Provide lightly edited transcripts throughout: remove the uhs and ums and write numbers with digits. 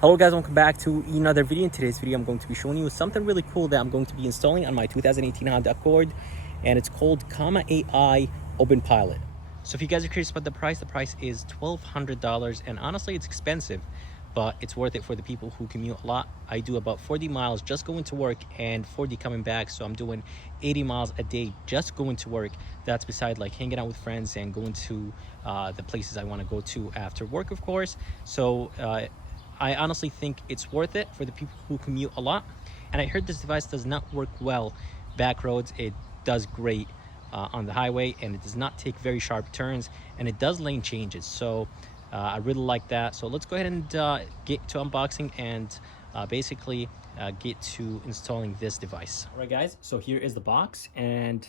Hello guys, welcome back to another video. In today's video I'm going to be showing you something really cool that I'm going to be installing on my 2018 Honda Accord, and it's called Comma AI OpenPilot. So if you guys are curious about the price is $1,200, and honestly it's expensive, but it's worth it for the people who commute a lot. I do about 40 miles just going to work and 40 coming back, so I'm doing 80 miles a day just going to work. That's beside like hanging out with friends and going to the places I want to go to after work, of course. So I honestly think it's worth it for the people who commute a lot. And I heard this device does not work well back roads. It does great on the highway, and it does not take very sharp turns, and it does lane changes. So I really like that. So let's go ahead and get to unboxing and basically get to installing this device. All right guys, so here is the box, and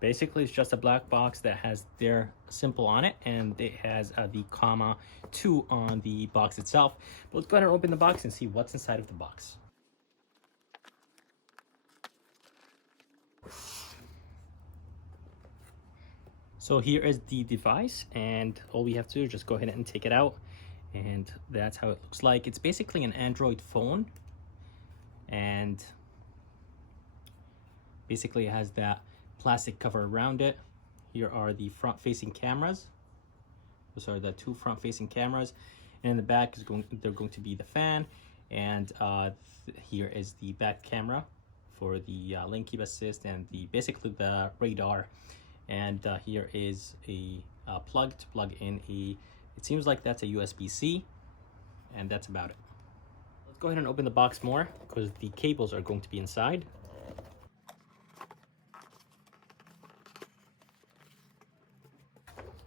basically it's just a black box that has their symbol on it, and it has the comma 2 on the box itself. But let's go ahead and open the box and see what's inside of the box. So here is the device, and all we have to do is just go ahead and take it out, and that's how it looks like. It's basically an Android phone, and basically it has that plastic cover around it. Here are the front facing cameras. Those are the two front facing cameras, and in the back is they're going to be the fan, and here is the back camera for the lane keep assist and basically the radar. And here is a plug to plug in it seems like that's a USB-C, and that's about it. Let's go ahead and open the box more, because the cables are going to be inside.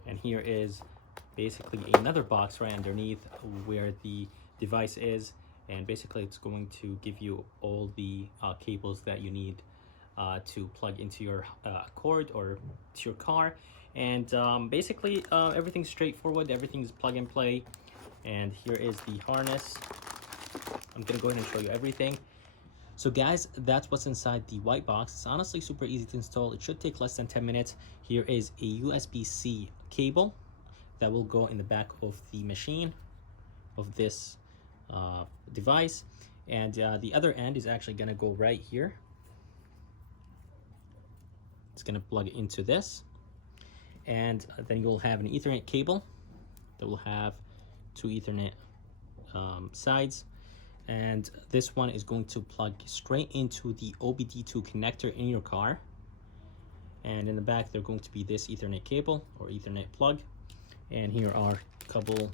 And here is basically another box right underneath where the device is, and basically it's going to give you all the cables that you need to plug into your Accord or to your car. And basically everything's straightforward, everything's plug and play. And here is the harness. I'm gonna go ahead and show you everything. So guys, that's what's inside the white box. It's honestly super easy to install. It should take less than 10 minutes. Here is a USB-C cable that will go in the back of the machine of this device, and the other end is actually gonna go right here. It's gonna plug into this, and then you'll have an Ethernet cable that will have two Ethernet sides, and this one is going to plug straight into the OBD2 connector in your car. And in the back they're going to be this Ethernet cable or Ethernet plug, and here are a couple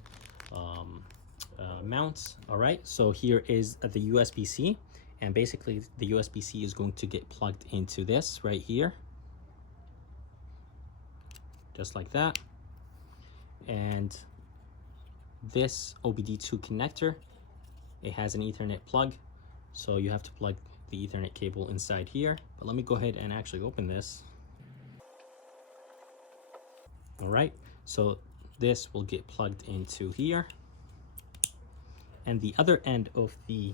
mounts. All right, so here is the USB-C, and basically the USB-C is going to get plugged into this right here, just like that. And this OBD2 connector, it has an Ethernet plug, so you have to plug the Ethernet cable inside here. But let me go ahead and actually open this. All right, so this will get plugged into here, and the other end of the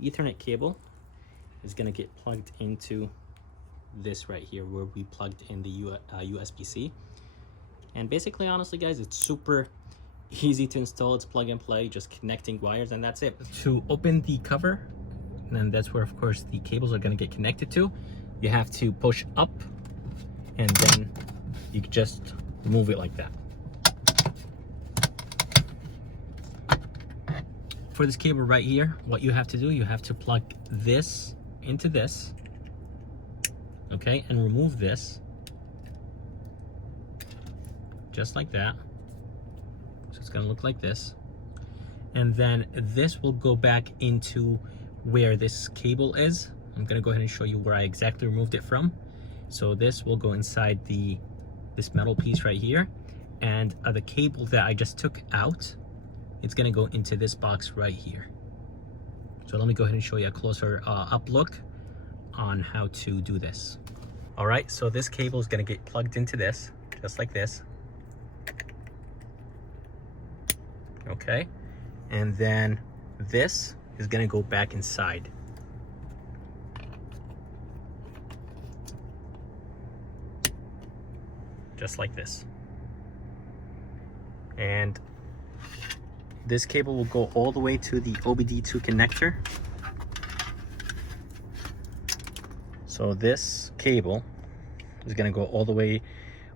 Ethernet cable is going to get plugged into this right here where we plugged in the USB-C. And basically, honestly guys, it's super easy to install. It's plug and play, just connecting wires, and that's it. To open the cover, and that's where of course the cables are going to get connected to, you have to push up, and then you can just move it like that. For this cable right here, what you have to do, you have to plug this into this, okay, and remove this just like that. So it's gonna look like this, and then this will go back into where this cable is. I'm gonna go ahead and show you where I exactly removed it from. So this will go inside this metal piece right here, and the cable that I just took out, it's gonna go into this box right here. So let me go ahead and show you a closer up look on how to do this. All right, so this cable is gonna get plugged into this, just like this. Okay, and then this is gonna go back inside. Just like this. And this cable will go all the way to the OBD2 connector. So this cable is going to go all the way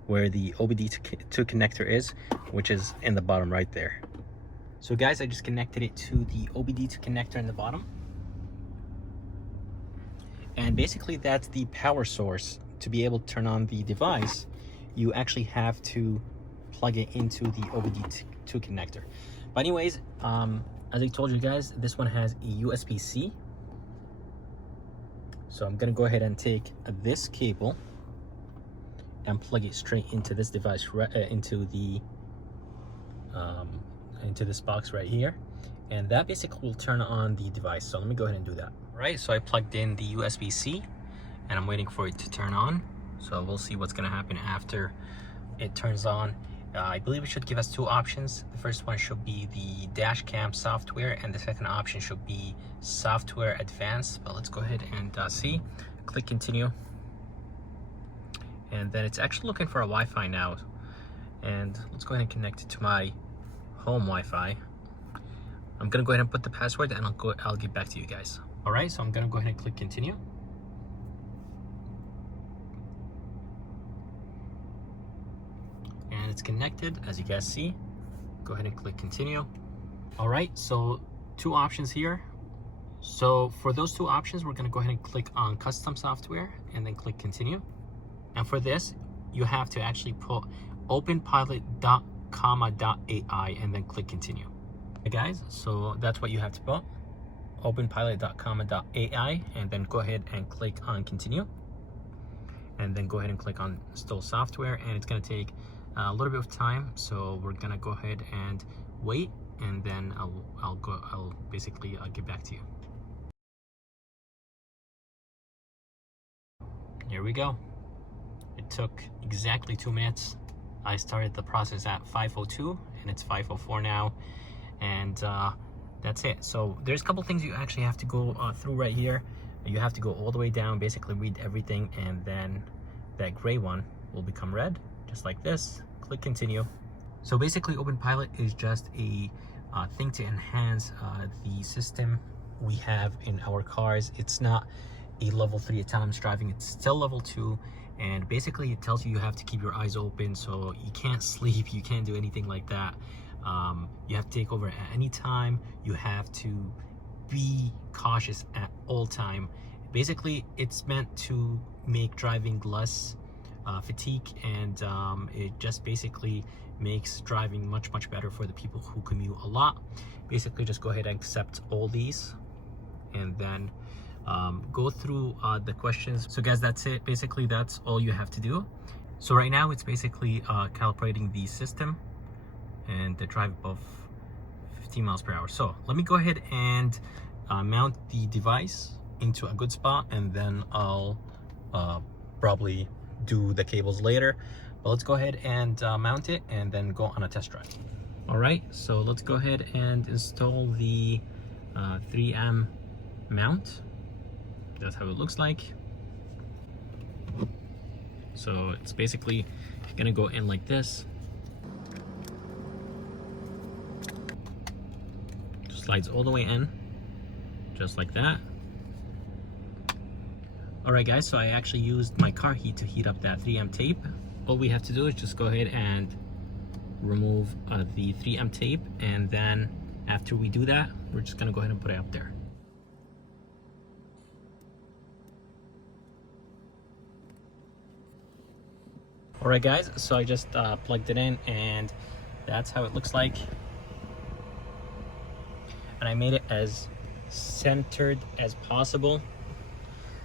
where the OBD2 connector is, which is in the bottom right there. So guys, I just connected it to the OBD2 connector in the bottom. And basically that's the power source. To be able to turn on the device, you actually have to plug it into the OBD2 connector. But anyways, as I told you guys, this one has a USB-C. So I'm gonna go ahead and take this cable and plug it straight into this device, into this box right here, and that basically will turn on the device. So let me go ahead and do that. All right, so I plugged in the USB-C and I'm waiting for it to turn on. So we'll see what's gonna happen after it turns on. I believe it should give us two options. The first one should be the dash cam software, and the second option should be software advanced. But let's go ahead and see. Click continue. And then it's actually looking for a Wi-Fi now. And let's go ahead and connect it to my home Wi-Fi. I'm gonna go ahead and put the password, and I'll get back to you guys. All right, so I'm gonna go ahead and click continue. And it's connected, as you guys see. Go ahead and click continue. All right, so two options here. So for those two options, we're gonna go ahead and click on custom software and then click continue. And for this, you have to actually put openpilot.comma.ai and then click continue. Okay guys, so that's what you have to put, openpilot.comma.ai, and then go ahead and click on continue. And then go ahead and click on install software, and it's gonna take a little bit of time. So we're gonna go ahead and wait, and then I'll basically get back to you. Here we go. It took exactly 2 minutes. I started the process at 5:02 and it's 5:04 now, and that's it. So there's a couple things you actually have to go through right here. You have to go all the way down, basically read everything, and then that gray one will become red, just like this. Click continue. So basically OpenPilot is just a thing to enhance the system we have in our cars. It's not a level 3 autonomous driving, it's still level 2, and basically it tells you you have to keep your eyes open, so you can't sleep, you can't do anything like that. You have to take over at any time. You have to be cautious at all time. Basically it's meant to make driving less fatigue, and it just basically makes driving much better for the people who commute a lot. Basically just go ahead and accept all these, and then go through the questions. So guys, that's it. Basically that's all you have to do. So right now it's basically calibrating the system and the drive above 15 miles per hour. So let me go ahead and mount the device into a good spot, and then I'll probably do the cables later. But let's go ahead and mount it and then go on a test drive. All right, so let's go ahead and install the 3M mount. That's how it looks like. So it's basically gonna go in like this. Slides all the way in, just like that. All right guys, so I actually used my car heat to heat up that 3M tape. All we have to do is just go ahead and remove the 3M tape, and then after we do that, we're just gonna go ahead and put it up there. All right guys, so I just plugged it in, and that's how it looks like. And I made it as centered as possible,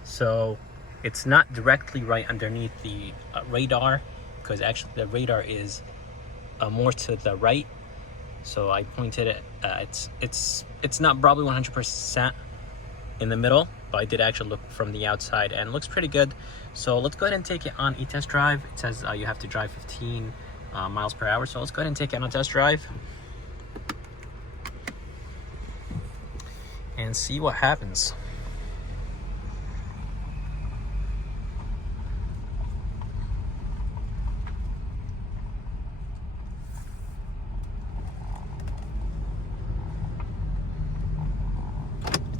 so it's not directly right underneath the radar, because actually the radar is more to the right. So I pointed it. It's not probably 100% in the middle, but I did actually look from the outside, and it looks pretty good. So let's go ahead and take it on a test drive. It says you have to drive 15 miles per hour. So let's go ahead and take it on a test drive and see what happens.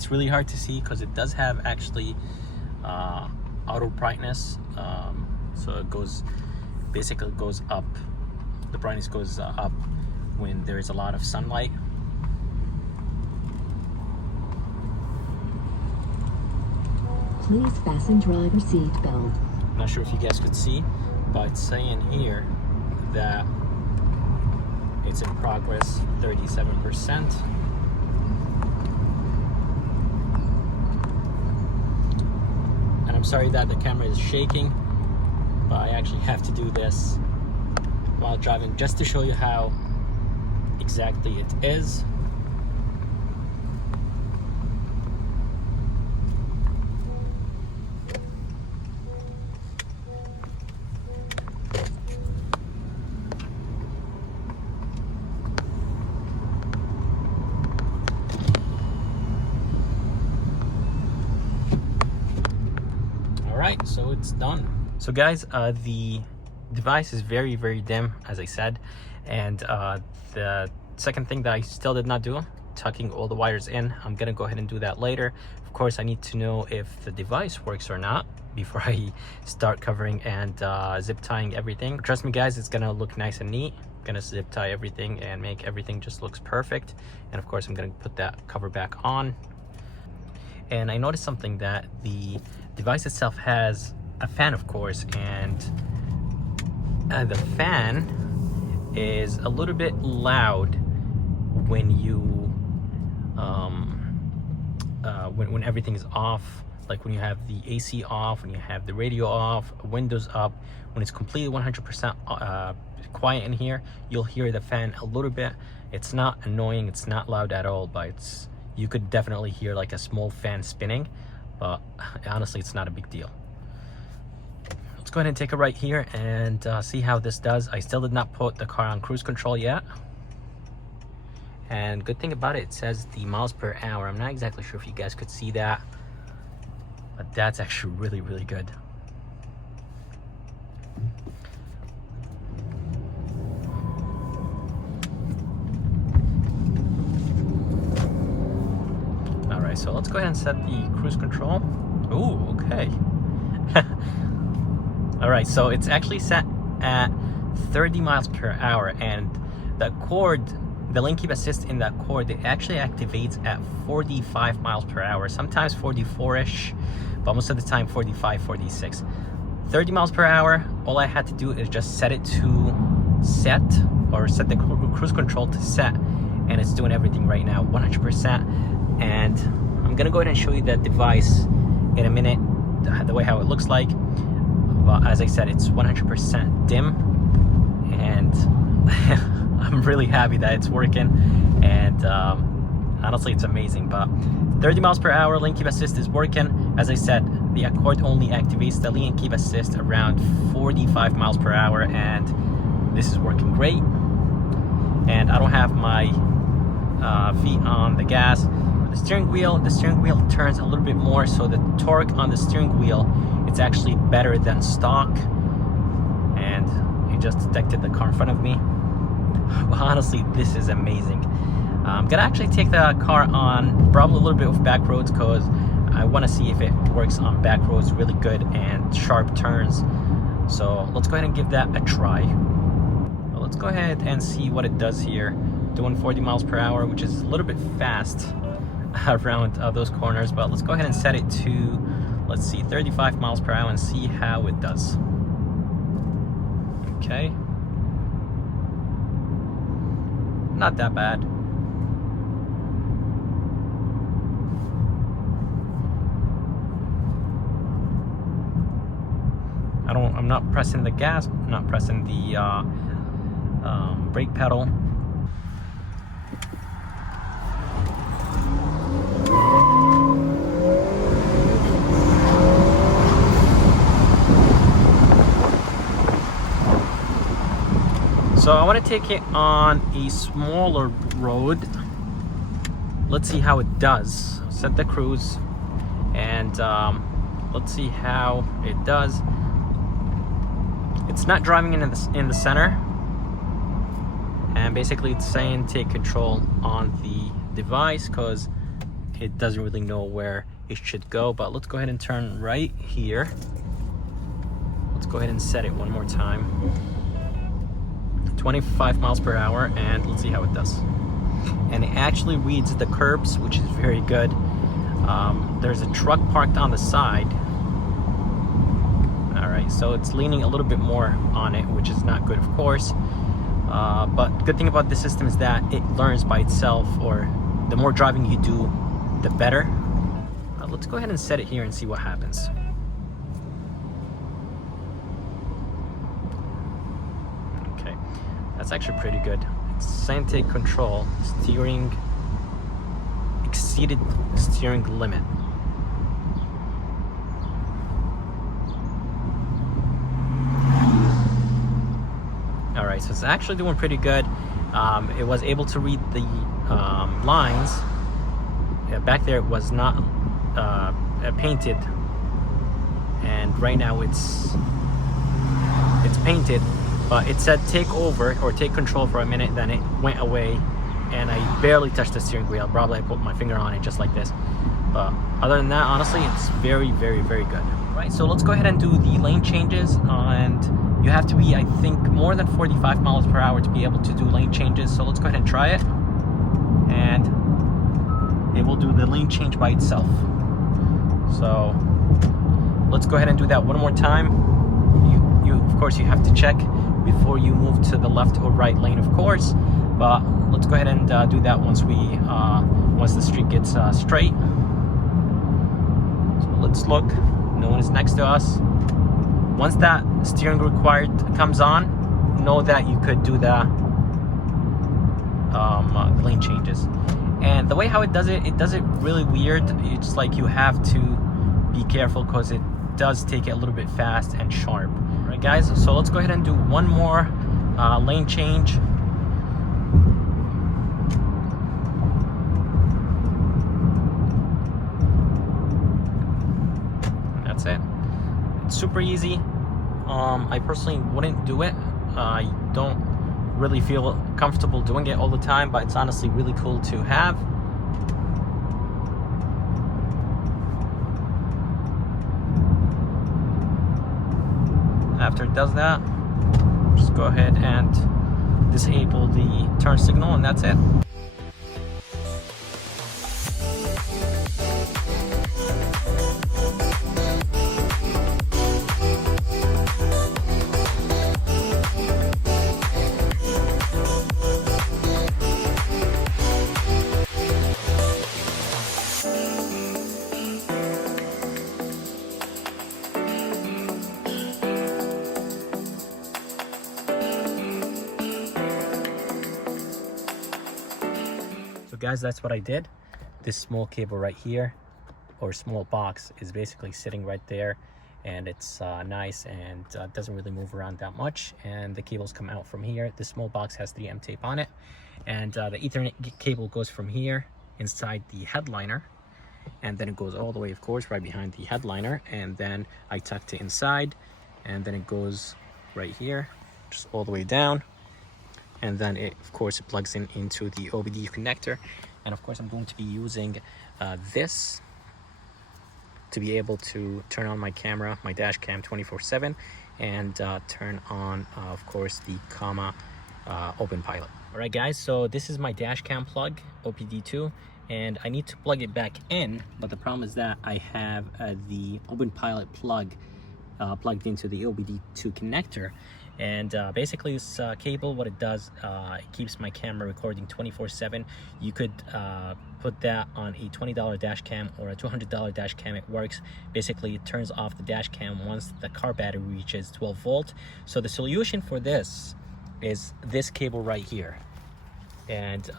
it's really hard to see because it does have actually auto brightness, so it basically goes up. The brightness goes up when there is a lot of sunlight. Please fasten driver seat belt. I'm not sure if you guys could see, but it's saying here that it's in progress, 37%. And I'm sorry that the camera is shaking, but I actually have to do this while driving just to show you how exactly it is. Alright, so it's done. So guys, the device is very, very dim, as I said, and the second thing that I still did not do, tucking all the wires in. I'm gonna go ahead and do that later. Of course, I need to know if the device works or not before I start covering and zip tying everything. Trust me guys, it's gonna look nice and neat. I'm gonna zip tie everything and make everything just looks perfect. And of course, I'm gonna put that cover back on. And I noticed something, that the device itself has a fan, of course, and the fan is a little bit loud when you when everything is off, like when you have the AC off, when you have the radio off, windows up. When it's completely 100% quiet in here, you'll hear the fan a little bit. It's not annoying, it's not loud at all, but you could definitely hear like a small fan spinning, but honestly it's not a big deal. Let's go ahead and take a right here and see how this does. I still did not put the car on cruise control yet. And good thing about it, it says the miles per hour. I'm not exactly sure if you guys could see that, but that's actually really, really good. All right, so let's go ahead and set the cruise control. Ooh, okay. All right, so it's actually set at 30 miles per hour, and the cord, the lane keep assist in that cord, it actually activates at 45 miles per hour, sometimes 44-ish, but most of the time 45, 46. 30 miles per hour, all I had to do is just set it to set, or set the cruise control to set, and it's doing everything right now, 100%. And I'm gonna go ahead and show you that device in a minute, the way how it looks like. But as I said, it's 100% dim, and I'm really happy that it's working, and honestly it's amazing. But 30 miles per hour lane keep assist is working. As I said, the Accord only activates the lane keep assist around 45 miles per hour, and this is working great. And I don't have my feet on the gas. The steering wheel turns a little bit more, so the torque on the steering wheel, it's actually better than stock. And it just detected the car in front of me. But honestly, this is amazing. I'm gonna actually take the car on probably a little bit of back roads, because I want to see if it works on back roads really good and sharp turns. So let's go ahead and give that a try. Well, let's go ahead and see what it does here. Doing 40 miles per hour, which is a little bit fast around those corners, but let's go ahead and set it to, let's see, 35 miles per hour and see how it does. Okay, not that bad. I'm not pressing the gas, I'm not pressing the brake pedal. So I want to take it on a smaller road. Let's see how it does. Set the cruise, and let's see how it does. It's not driving in the center, and basically it's saying take control on the device, because it doesn't really know where it should go. But let's go ahead and turn right here. Let's go ahead and set it one more time. 25 miles per hour, and let's see how it does. And it actually reads the curbs, which is very good. There's a truck parked on the side. All right, so it's leaning a little bit more on it, which is not good, of course. But good thing about this system is that it learns by itself, or the more driving you do, the better. Let's go ahead and set it here and see what happens. Okay, that's actually pretty good. It's Sante control, steering, exceeded steering limit. All right, so it's actually doing pretty good. It was able to read the lines. Back there it was not painted, and right now it's painted, but it said take over or take control for a minute, then it went away, and I barely touched the steering wheel. Probably I put my finger on it just like this, but other than that, honestly, it's very, very, very good. Right, so let's go ahead and do the lane changes, and you have to be, I think, more than 45 miles per hour to be able to do lane changes. So let's go ahead and try it, and it will do the lane change by itself. So let's go ahead and do that one more time. You of course, you have to check before you move to the left or right lane, of course. But let's go ahead and do that once the street gets straight. So let's look. No one is next to us. Once that steering required comes on, know that you could do the lane changes. And the way how it does it really weird. It's like you have to be careful because it does take it a little bit fast and sharp. All right, guys, so let's go ahead and do one more lane change. That's it. It's super easy. I personally wouldn't do it. I don't really feel comfortable doing it all the time, but it's honestly really cool to have. After it does that, just go ahead and disable the turn signal, and that's it. Guys, that's what I did. This small cable right here, or small box, is basically sitting right there, and it's nice and doesn't really move around that much, and the cables come out from here. This small box has 3M tape on it, and the Ethernet cable goes from here inside the headliner, and then it goes all the way, of course, right behind the headliner, and then I tucked it inside, and then it goes right here, just all the way down. And then it, of course, it plugs in into the OBD connector. And of course, I'm going to be using this to be able to turn on my camera, my dash cam 24/7, and turn on, of course, the OpenPilot. All right, guys, so this is my dash cam plug, OPD2, and I need to plug it back in, but the problem is that I have the OpenPilot plug plugged into the OBD2 connector. And basically this cable, what it does, it keeps my camera recording 24/7. You could put that on a $20 dash cam or a $200 dash cam. It works. Basically, it turns off the dash cam once the car battery reaches 12 volt. So the solution for this is this cable right here. And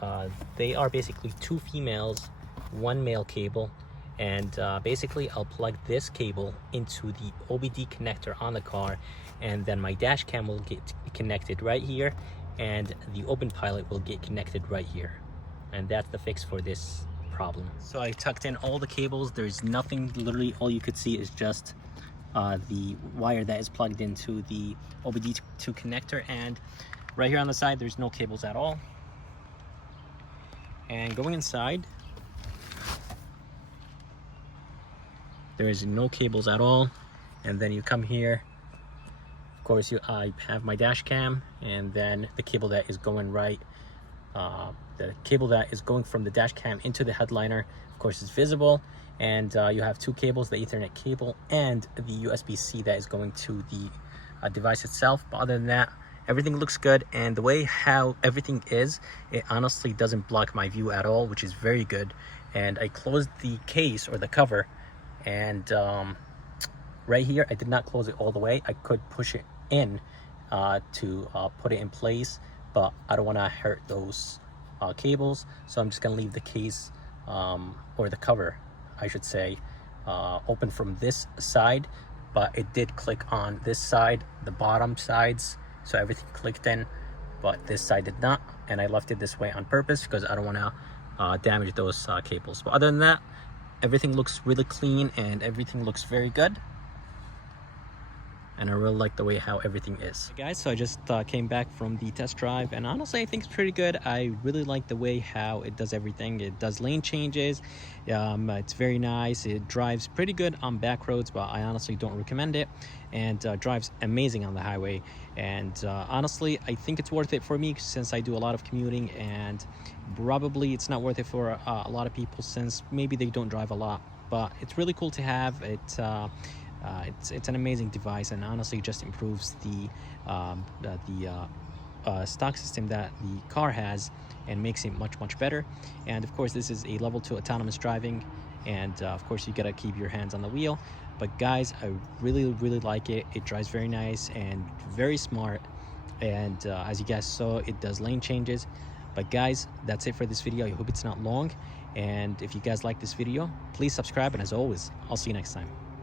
they are basically two females, one male cable. And basically I'll plug this cable into the OBD connector on the car, and then my dash cam will get connected right here, and the OpenPilot will get connected right here. And that's the fix for this problem. So I tucked in all the cables. There's nothing, literally all you could see is just the wire that is plugged into the OBD2 connector, and right here on the side there's no cables at all. And going inside, There is no cables at all. And then you come here, of course I have my dash cam, and then the cable that is going right, the cable that is going from the dash cam into the headliner, of course, is visible. And you have two cables, the Ethernet cable and the USB-C that is going to the device itself. But other than that, everything looks good. And the way how everything is, it honestly doesn't block my view at all, which is very good. And I closed the case or the cover, and right here I did not close it all the way. I could push it in to put it in place, but I don't want to hurt those cables, so I'm just gonna leave the case or the cover, I should say, open from this side. But it did click on this side, the bottom sides, so everything clicked in, but this side did not. And I left it this way on purpose because I don't want to damage those cables. But other than that, everything looks really clean and everything looks very good. And I really like the way how everything is. Hey guys, so I just came back from the test drive, and honestly I think it's pretty good. I really like the way how it does everything. It does lane changes, it's very nice. It drives pretty good on back roads, but I honestly don't recommend it, and drives amazing on the highway. And honestly I think it's worth it for me since I do a lot of commuting, and probably it's not worth it for a lot of people since maybe they don't drive a lot. But it's really cool to have it. It's an amazing device, and honestly just improves the stock system that the car has and makes it much better. And of course this is a level 2 autonomous driving, and of course you gotta keep your hands on the wheel. But guys, I really like it. It drives very nice and very smart, and as you guys saw, it does lane changes. But guys, that's it for this video. I hope it's not long, and if you guys like this video, please subscribe, and as always, I'll see you next time.